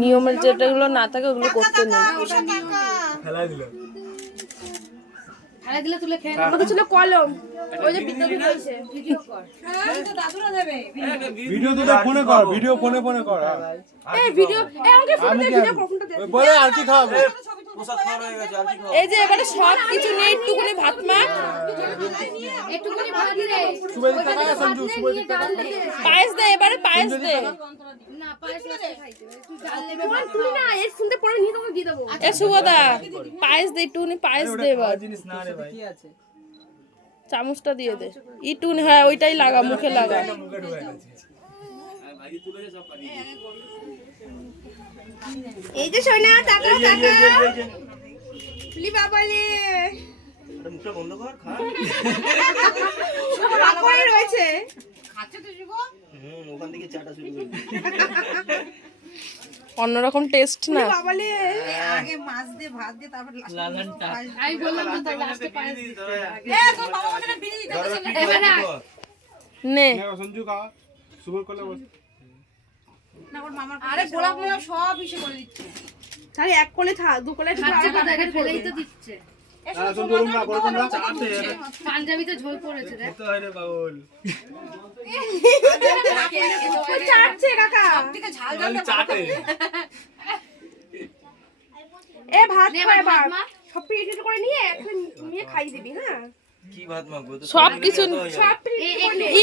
নিয়মের যেটাগুলো না থাকে ওগুলো করতে নেই। ফেলা দিল তুলে খেয়ে আমাকে ছিল কলম ওই যে বিদ্যুৎ বলছে ভিডিও কর দাদুরা দেবে ভিডিও তো ফোনে কর ভিডিও ফোনে কর এই ভিডিও আমাকে ফোনে দে ভিডিও কখনটা দে বলে আর কি খাওয়াবে পোশাক খাওয়া হয়ে গেছে আর কি খাওয়া এই যে এবারে সব কিছু নিয়ে একটুখানি ভাত মাখ একটুখানি ভাত দে সুবেদ টাকা সঞ্জু সুবেদ টাকা পায়েস দে এবারে পায়েস দে না পায়েস না খাইতে তুই ডাল নেবে তুই না এর ফোনতে পরে নিয়ে তোকে দিয়ে দেব এ সুবদা পায়েস দে একটুখানি পায়েস দে এবার জিনিস না রে ভাই কি আছে চামচটা দিয়ে দে একটুখানি হ্যাঁ ওইটাই লাগা মুখে লাগা মুখে ঢুকে গেছে ভাই তুলে যা সব পানি এই যে সোনা টাকা লি বাবালে আরে মুখটা বন্ধ কর খা রাখোই রয়েছে খাচ্ছে তো জীব ওখান থেকে চাটা শুরু করবি অন্যরকম টেস্ট না বাবালে আগে মাছ দিয়ে ভাত দিয়ে তারপর লালনটা আমি বললাম তো লাস্টে পায়েস এ তোর বাবা আমাকে বিড়ি দিতে নে সঞ্জু কা সুবর করলে বস না ওর মামার আরে গোলাপ মোলা সব ইসে করে দিচ্ছে তাহলে এক কোলে থা দু কোলে খাচ্ছে কথা এটা ফেলেই তো দিচ্ছে সঞ্জু রুম না বড় তোমরা চাটে পাঞ্জাবিতে ঝোল পড়েছে রে তো হয় রে বাউল চাটছে কাকা থেকে ঝাল খালি চাটে এ ভাত খায় এবার সব পিট করে নিয়ে এখন নিয়ে খাই দিবি হ্যাঁ কি ভাত মাখবো তো সব কিছু সব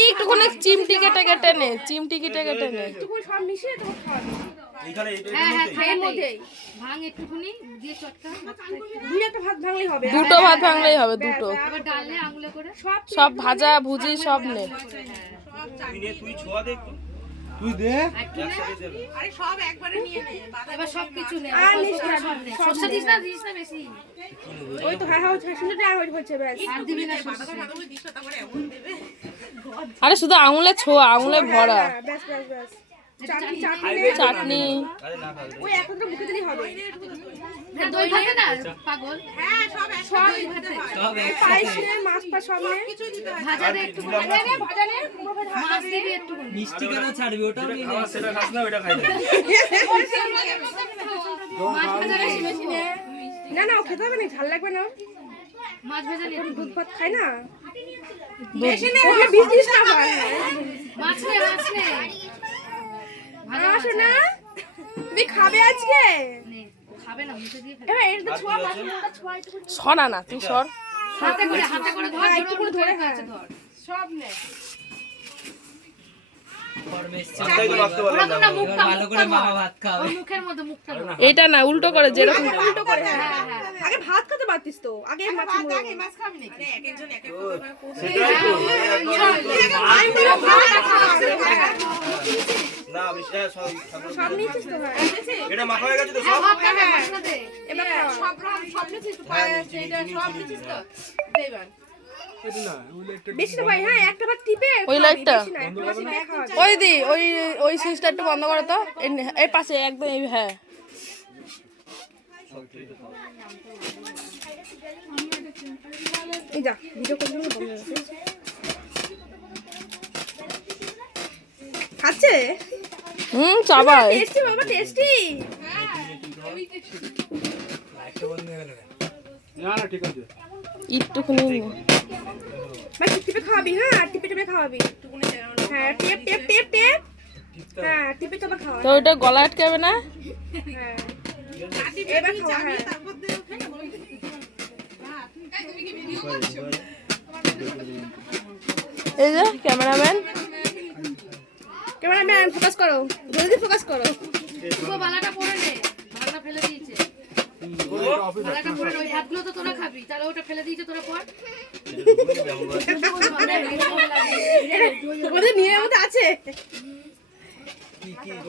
একটুখানি চিমটি কেটে কেটে নে চিমটি কেটে কেটে নে একটুখানি সব মিশিয়ে তো খাওয়াবি এইখানে এইটার খাইয়ের মধ্যেই ভাঙ একটুখানি দিয়ে চটকা দুই একটা ভাত ভাঙলেই হবে দুটো ভাত ভাঙলেই হবে দুটো আবার ডালে আঙুলে করে সব ভাজা ভুজি সব নে তুই ছোঁয়া দে একটু তুই দে একসাথে দেবে আরে সব একবারে নিয়ে নে এবার সব কিছু নে আর নিস না সরষে দিস না বেশি ওই তো হ্যাঁ হ্যাঁ শুনতে আর হচ্ছে ব্যাস আর দিবি না সরষে বাদাম দিছ তারপরে এমন দেবে আরে শুধু আঙুলে ছোঁয়া আঙুলে ভরা হ্যাঁ, ব্যাস ব্যাস ব্যাস চাটনি চাটনি আরে না খাবে ওই একটা মুখে দিলেই হবে দই ভাতে না পাগল হ্যাঁ সব একসাথে সব পায়েস নে মাছ পা সব নে কিছু দিতে হয় ভাজা দে একটু ভাজা নে মাছ দিবি একটু মিষ্টি কেন ছাড়বি ওটাও নিয়ে নে সেটা খাস না ওটা খাই মাছ ভাজা বেশি বেশি নে না না ও খেতে হবে না ঝাল লাগবে না মাছ ভাজা নে একটু। দুধ ভাত খায় না বেশি নে ওকে বিজনেস না হয় মাছ নে ভাজা মাছ আসো না তুমি খাবে আজকে নে খাবে না মুখে দিয়ে এবার এটা তো ছোঁয়া ভাত ওটা ছোঁয়া একটু সরা না তুই সর হাতে করে ধর একটু করে ধরে কাছে ধর সব নে তাই তো রাখতে পারলাম না মুখটা ভালো করে মামা ভাত খাবে মুখের মধ্যে মুখটা ধর। এটা না উল্টো করে যেরকম উল্টো করে আগে ভাত খেতে পারতিস তো আগে মাছ আগে মাছ খাবি নাকি আরে এক একজন এক এক করে সেটাই তো না আমি সব নিয়েছিস তো ভাই এটা মাখা হয়ে গেছে তো সব মশলা দে এবার সব নিয়েছিস তো হ্যাঁ, পায়েস চিনি, এটা চিনি, সব চিনি, নিয়েছিস তো দেবেন এটা না ওই একটা বেশি না ভাই হ্যাঁ একটা বার টিপে ওই লাইটটা? বেশি না একটা বার টিপে খাওয়াবি। ওই দি ওই সুইচটা একটু বন্ধ করো তো এই পাশে একদম এই হ্যাঁ এই যা ভিডিও করতে বন্ধ হয়ে গেছে খাচ্ছে চাবাই টেস্টি বাবা টেস্টি না না ঠিক আছে একটুখানি ভাই টিপে খাওয়াবি হ্যাঁ টিপে খাওয়াবি হ্যাঁ টেপ টেপ টেপ টেপ হ্যাঁ টিপে তো খাওয়া তো ওইটা গলা আটকাবে না হ্যাঁ এবার খাওয়া হ্যাঁ এই যে ক্যামেরাম্যান ক্যামেরাম্যান ফোকাস করো জলদি ফোকাস করো পুরো বালাটা পরে নে বালাটা ফেলে দিয়েছে বালাটা পরে নে ওই ভাতগুলো তো তোরা খাবি তাহলে ওটা ফেলে দিয়েছে তোরা পর তোমাদের নিয়মের মধ্যে আছে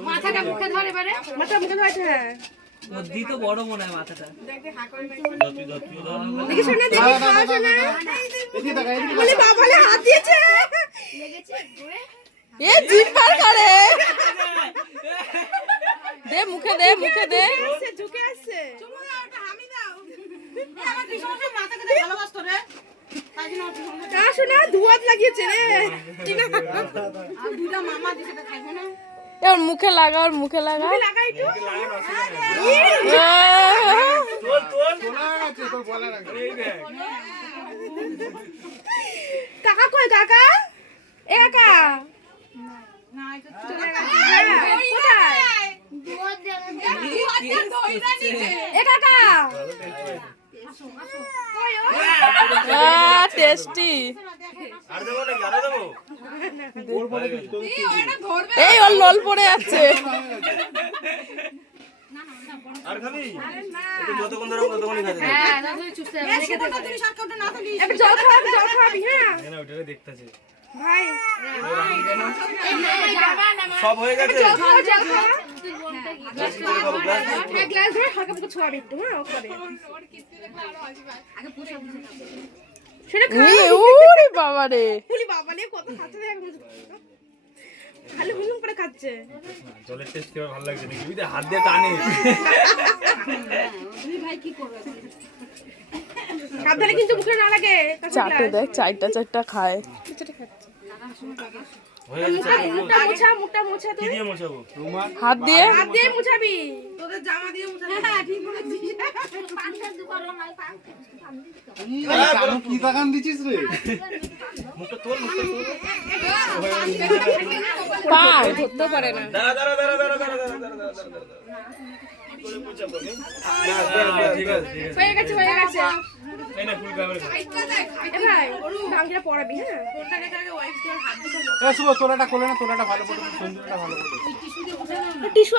মাথাটা মুখে ধর এবারে মাথা মুখে ধরেছে হ্যাঁ বুদ্ধি তো বড় মনে হয় মাথাটা দেখি শোনা দেখি খাওয়া শোনা বলে বাবালে হাত দিয়েছে এ জিভ বার করে দে মুখে দে আসছে ঝুঁকে আসছে হামি দাও এই আমার কি সমস্যা মাথাকে দিয়ে ভালোবাসতো রে তাই জন্য ওর সঙ্গে না শোনা ধুয়াত লাগিয়েছে রে টিনা আর দুইটা মামা দিছে তো খাইবো না ওর মুখে লাগা, ওর মুখে লাগা। লাগাই একটু তোল তোল শোনা গেছে তোর বলার আগে। এই দেখ কাকা কই কাকা এ কাকা না এটা চলে গেছে কোথায় এ কাকা টেস্টি। আর দেবো নাকি আরো দেবো ওর বলে কি তোর এই ওর লোল পড়ে যাচ্ছে। আর খাবি একটু যতক্ষণ ধরে ততক্ষণই খাতে দে হ্যাঁ না তুই চুপতে হবে রেখে দে তুই শর্টকাটে না থাকি একটু জল খাবি হ্যাঁ না ওটারে দেখতাছে ভাই সব হয়ে গেছে জল খাওয়া গ্লাস দিয়ে খাবো গ্লাস দিয়ে এক গ্লাস ধরে হালকা একটু ছোঁয়াবি একটু হ্যাঁ ও করে সেটা ওরে বাবা রে, ফুলি বাবা রে কত খাচ্ছে দেখ খালি হুলুম করে খাচ্ছে জলের টেস্ট কি ভালো লাগছে নাকি তুই হাত দিয়ে টানে সাবধানে কিন্তু মুখে না লাগে চাটে দেখ, চারটা খায়। হয়ে গেছে মুখটা মোছা কি দিয়ে মোছাবো রুমাল হাত দিয়ে হাত দিয়ে মুছাবি তোদের জামা দিয়ে মুছাবি হ্যাঁ ঠিক বলেছিস কারণ কি দাগান দিছিস রে? মুখটা তোল মুখটা তোল পায় ধরতে পারে না। দাঁড়া দাঁড়া দাঁড়া দাঁড়া দাঁড়া দাঁড়া দাঁড়া দাঁড়া কি করে মোছাবো আমি ঠিক আছে হয়ে গেছে এই না ফুল ক্যামেরা এ ভাই ভাঙিটা পড়াবি হ্যাঁ কোনটা রেখে আগে ওয়াইফ দিয়ে হাত দিতে এ শুভ তোরাটা কোলে না, তোরাটা ভালো ফটো, সঞ্জুটা ভালো ফটো। টিস্যু